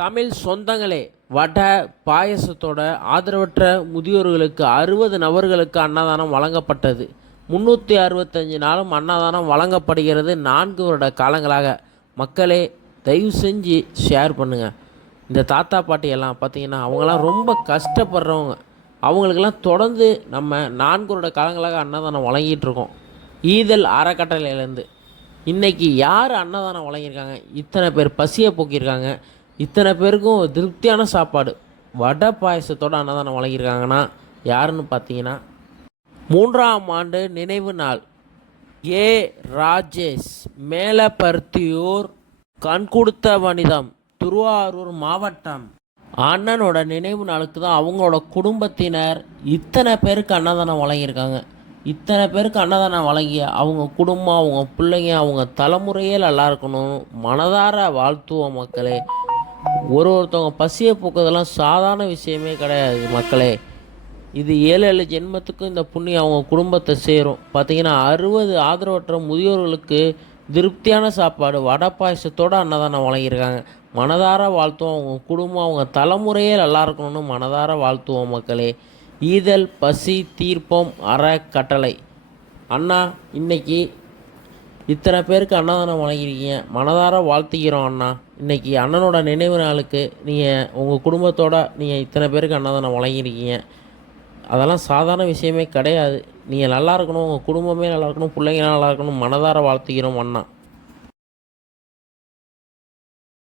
தமிழ் சொந்தங்களே வடை பாயசத்தோட ஆதரவற்ற முதியோர்களுக்கு அறுபது நபர்களுக்கு அன்னதானம் வழங்கப்பட்டது. முந்நூற்றி அறுபத்தஞ்சு நாளும் அன்னதானம் வழங்கப்படுகிறது நான்கு வருட காலங்களாக. மக்களே தயவு செஞ்சு ஷேர் பண்ணுங்கள் இந்த தாத்தா பாட்டி எல்லாம் பார்த்தீங்கன்னா அவங்களாம் ரொம்ப கஷ்டப்படுறவங்க. அவங்களுக்கெல்லாம் தொடர்ந்து நம்ம நான்கு வருட காலங்களாக அன்னதானம் வழங்கிட்டு இருக்கோம். ஈதல் அறக்கட்டளையிலேருந்து. இன்னைக்கு யார் அன்னதானம் வழங்கியிருக்காங்க? இத்தனை பேர் பசியை போக்கியிருக்காங்க. இத்தனை பேருக்கும் திருப்தியான சாப்பாடு. வடை பாயசத்தோட அன்னதானம் வழங்கியிருக்காங்கன்னா யாருன்னு பார்த்தீங்கன்னா மூன்றாம் ஆண்டு நினைவு நாள். ஏ. ராஜேஷ் மேலப்பருத்தியூர் கண் கொடுத்த வனிதம் திருவாரூர் மாவட்டம். அண்ணனோட நினைவு நாளுக்கு தான் அவங்களோட குடும்பத்தினர் இத்தனை பேருக்கு அன்னதானம் வழங்கியிருக்காங்க. இத்தனை பேருக்கு அன்னதானம் வழங்கி அவங்க குடும்பம் அவங்க பிள்ளைங்க அவங்க தலைமுறையே நல்லா இருக்கணும். மனதார வாழ்த்துவோம் மக்களே. ஒரு ஒருத்தவங்க பசியை போக்குறதெல்லாம் சாதாரண விஷயமே கிடையாது மக்களே. இது ஏழு ஏழு ஜென்மத்துக்கும் இந்த புண்ணியம் அவங்க குடும்பத்தை சேரும். பார்த்தீங்கன்னா அறுபது ஆதரவற்ற முதியோர்களுக்கு திருப்தியான சாப்பாடு வடை பாயசத்தோடு அன்னதானம் வழங்கியிருக்காங்க. மனதார வாழ்த்துவோம். அவங்க குடும்பம் அவங்க தலைமுறையே நல்லா இருக்கணும்னு மனதார வாழ்த்துவோம் மக்களே. ஈதல் பசி தீர்ப்பம் அற கட்டளை அண்ணா இன்னைக்கு இத்தனை பேருக்கு அன்னதானம் வழங்கியிருக்கீங்க. மனதார வாழ்த்துக்கிறோம் அண்ணா. இன்னைக்கு அண்ணனோட நினைவு நாளுக்கு நீங்கள் உங்கள் குடும்பத்தோடு நீங்கள் இத்தனை பேருக்கு அன்னதானம் வழங்கியிருக்கீங்க. அதெல்லாம் சாதாரண விஷயமே கிடையாது. நீங்கள் நல்லா இருக்கணும் உங்கள் குடும்பமே நல்லா இருக்கணும் பிள்ளைங்க நல்லா இருக்கணும் மனதார வாழ்த்துக்கிறோம் அண்ணா.